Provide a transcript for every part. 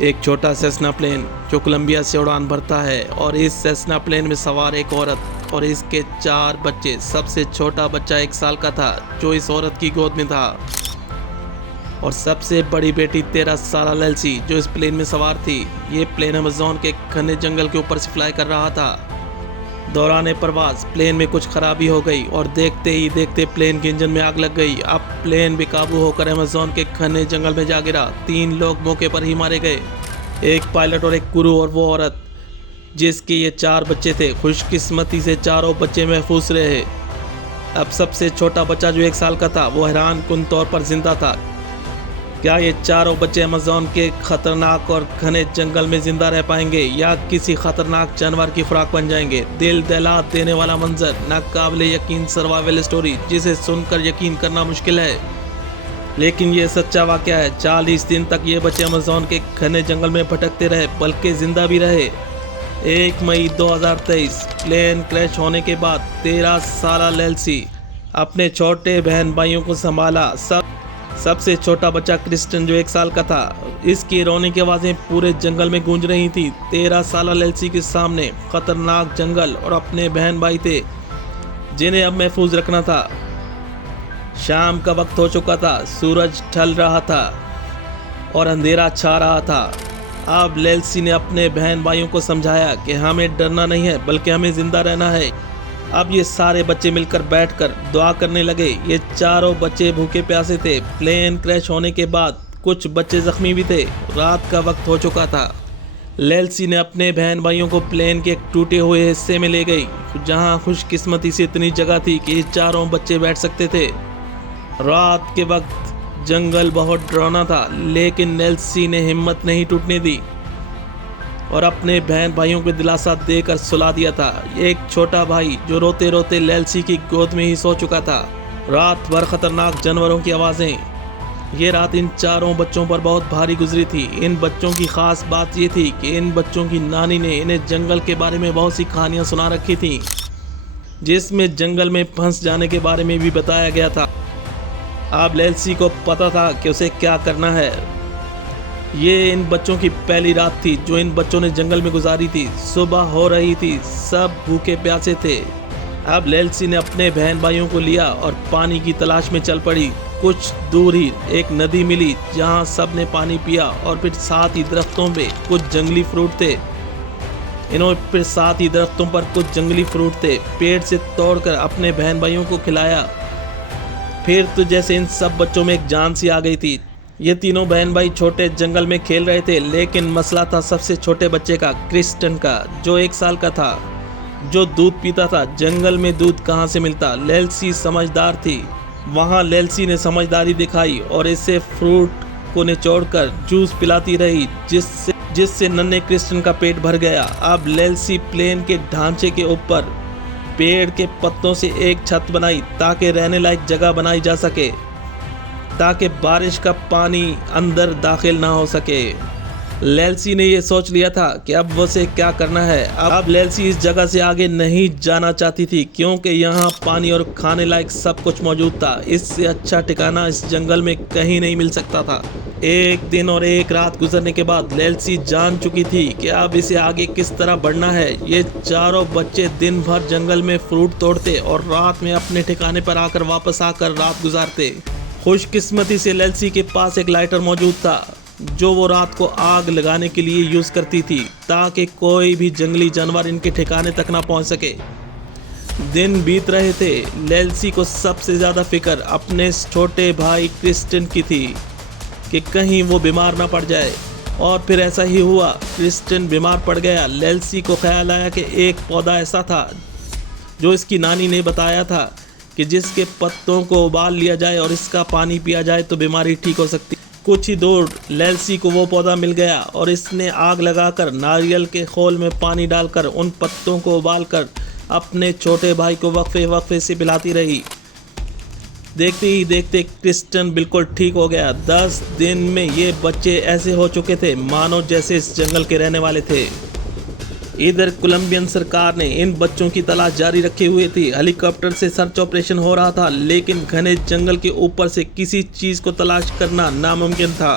एक छोटा Cessna plane जो कोलंबिया से उड़ान भरता है और इस सेस्ना प्लेन में सवार एक औरत और इसके 4 बच्चे। सबसे छोटा बच्चा 1 साल का था जो इस औरत की गोद में था और सबसे बड़ी बेटी 13 साल लेल्सी जो इस प्लेन में सवार थी। ये प्लेन अमेज़न के घने जंगल के ऊपर से फ्लाई कर रहा था। दौरान प्रवास प्लेन में कुछ खराबी हो गई और देखते ही देखते प्लेन के इंजन में आग लग गई। अब प्लेन बेकाबू होकर अमेज़न के घने जंगल में जा गिरा। 3 लोग मौके पर ही मारे गए, एक पायलट और एक क्रू और वो औरत जिसके ये 4 बच्चे थे। खुशकिस्मती से चारों बच्चे महफूज रहे। अब सबसे छोटा बच्चा जो 1 साल का था वो हैरानकुन तौर पर जिंदा था। क्या ये चारों बच्चे अमेज़न के खतरनाक और घने जंगल में जिंदा रह पाएंगे या किसी खतरनाक जानवर की खुराक बन जाएंगे? दिल दहला देने वाला मंजर, नाकाबिले यकीन सर्वाइवल स्टोरी जिसे सुनकर यकीन करना मुश्किल है, लेकिन ये सच्चा वाकया है। 40 दिन तक ये बच्चे अमेज़न के घने जंगल में भटकते रहे, बल्कि जिंदा भी रहे। 1 मई 2023 प्लेन क्रैश होने के बाद 13 साल लेल्सी अपने छोटे बहन भाइयों को संभाला। सबसे छोटा बच्चा क्रिस्टन जो 1 साल का था, इसकी रोने की आवाज़ें पूरे जंगल में गूंज रही थी। 13 साल लेल्सी के सामने खतरनाक जंगल और अपने बहन भाई थे जिन्हें अब महफूज रखना था। शाम का वक्त हो चुका था, सूरज ढल रहा था और अंधेरा छा रहा था। अब लेल्सी ने अपने बहन भाइयों को समझाया कि हमें डरना नहीं है बल्कि हमें जिंदा रहना है। अब ये सारे बच्चे मिलकर बैठकर दुआ करने लगे। ये चारों बच्चे भूखे प्यासे थे। प्लेन क्रैश होने के बाद कुछ बच्चे जख्मी भी थे। रात का वक्त हो चुका था। लेल्सी ने अपने बहन भाइयों को प्लेन के एक टूटे हुए हिस्से में ले गई जहां खुशकिस्मती से इतनी जगह थी कि ये चारों बच्चे बैठ सकते थे। रात के वक्त जंगल बहुत डरावना था, लेकिन लेल्सी ने हिम्मत नहीं टूटने दी और अपने बहन भाइयों को दिलासा देकर सुला दिया था। एक छोटा भाई जो रोते रोते लेल्सी की गोद में ही सो चुका था। रात भर खतरनाक जानवरों की आवाज़ें। ये रात इन चारों बच्चों पर बहुत भारी गुजरी थी। इन बच्चों की खास बात ये थी कि इन बच्चों की नानी ने इन्हें जंगल के बारे में बहुत सी कहानियाँ सुना रखी थी, जिसमें जंगल में फंस जाने के बारे में भी बताया गया था। अब लेल्सी को पता था कि उसे क्या करना है। ये इन बच्चों की पहली रात थी जो इन बच्चों ने जंगल में गुजारी थी। सुबह हो रही थी, सब भूखे प्यासे थे। अब लेल्सी ने अपने बहन भाइयों को लिया और पानी की तलाश में चल पड़ी। कुछ दूर ही एक नदी मिली जहां सब ने पानी पिया और फिर साथ ही दरख्तों पे कुछ जंगली फ्रूट थे। फिर साथ ही दरख्तों पर कुछ जंगली फ्रूट थे। पेड़ से तोड़कर अपने बहन भाइयों को खिलाया। फिर तो जैसे इन सब बच्चों में एक जान सी आ गई थी। ये तीनों बहन भाई छोटे जंगल में खेल रहे थे, लेकिन मसला था सबसे छोटे बच्चे का, क्रिस्टन का, जो 1 साल का था, जो दूध पीता था। जंगल में दूध कहाँ से मिलता? लेल्सी समझदार थी। वहाँ लेल्सी ने समझदारी दिखाई और इसे फ्रूट को निचोड़कर जूस पिलाती रही, जिससे नन्हे क्रिस्टन का पेट भर गया। अब लेल्सी प्लेन के ढांचे के ऊपर पेड़ के पत्तों से एक छत बनाई ताकि रहने लायक जगह बनाई जा सके, ताकि बारिश का पानी अंदर दाखिल ना हो सके। लेल्सी ने यह सोच लिया था कि अब उसे क्या करना है। अब लेल्सी इस जगह से आगे नहीं जाना चाहती थी क्योंकि यहाँ पानी और खाने लायक सब कुछ मौजूद था। इससे अच्छा ठिकाना इस जंगल में कहीं नहीं मिल सकता था। 1 दिन और 1 रात गुजरने के बाद लेल्सी जान चुकी थी कि अब इसे आगे किस तरह बढ़ना है। ये चारों बच्चे दिन भर जंगल में फ्रूट तोड़ते और रात में अपने ठिकाने पर आकर वापस आकर रात गुजारते। खुशकिस्मती से लेल्सी के पास एक लाइटर मौजूद था जो वो रात को आग लगाने के लिए यूज़ करती थी ताकि कोई भी जंगली जानवर इनके ठिकाने तक ना पहुंच सके। दिन बीत रहे थे। लेल्सी को सबसे ज़्यादा फिक्र अपने छोटे भाई क्रिस्टन की थी कि कहीं वो बीमार ना पड़ जाए, और फिर ऐसा ही हुआ। क्रिस्टन बीमार पड़ गया। लेल्सी को ख्याल आया कि एक पौधा ऐसा था जो इसकी नानी ने बताया था कि जिसके पत्तों को उबाल लिया जाए और इसका पानी पिया जाए तो बीमारी ठीक हो सकती। कुछ ही दूर लेल्सी को वो पौधा मिल गया और इसने आग लगाकर नारियल के खोल में पानी डालकर उन पत्तों को उबालकर अपने छोटे भाई को वक्फे वक्फे से पिलाती रही। देखते ही देखते क्रिस्टन बिल्कुल ठीक हो गया। 10 दिन में ये बच्चे ऐसे हो चुके थे मानो जैसे इस जंगल के रहने वाले थे। इधर कोलंबियन सरकार ने इन बच्चों की तलाश जारी रखी हुई थी। हेलीकॉप्टर से सर्च ऑपरेशन हो रहा था, लेकिन घने जंगल के ऊपर से किसी चीज़ को तलाश करना नामुमकिन था।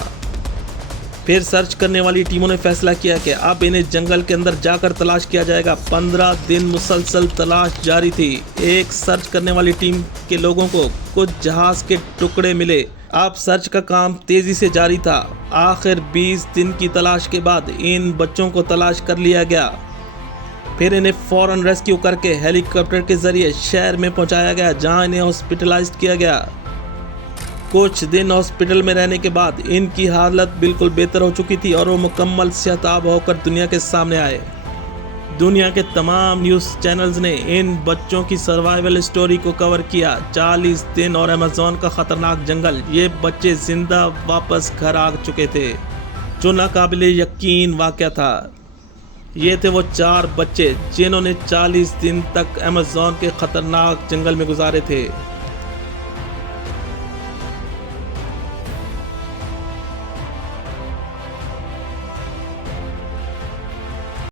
फिर सर्च करने वाली टीमों ने फैसला किया कि अब इन्हें जंगल के अंदर जाकर तलाश किया जाएगा। 15 दिन मुसलसल तलाश जारी थी। एक सर्च करने वाली टीम के लोगों को कुछ जहाज के टुकड़े मिले। अब सर्च का काम तेजी से जारी था। आखिर 20 दिन की तलाश के बाद इन बच्चों को तलाश कर लिया गया। फिर इन्हें फौरन रेस्क्यू करके हेलीकॉप्टर के जरिए शहर में पहुंचाया गया, जहां इन्हें हॉस्पिटलाइज्ड किया गया। कुछ दिन हॉस्पिटल में रहने के बाद इनकी हालत बिल्कुल बेहतर हो चुकी थी और वो मुकम्मल सेहताब होकर दुनिया के सामने आए। दुनिया के तमाम न्यूज़ चैनल्स ने इन बच्चों की सर्वाइवल स्टोरी को कवर किया। 40 दिन और अमेज़न का ख़तरनाक जंगल, ये बच्चे जिंदा वापस घर आ चुके थे, जो नाकाबिले यकीन वाक़या था। ये थे वो 4 बच्चे जिन्होंने 40 दिन तक अमेज़न के ख़तरनाक जंगल में गुजारे थे।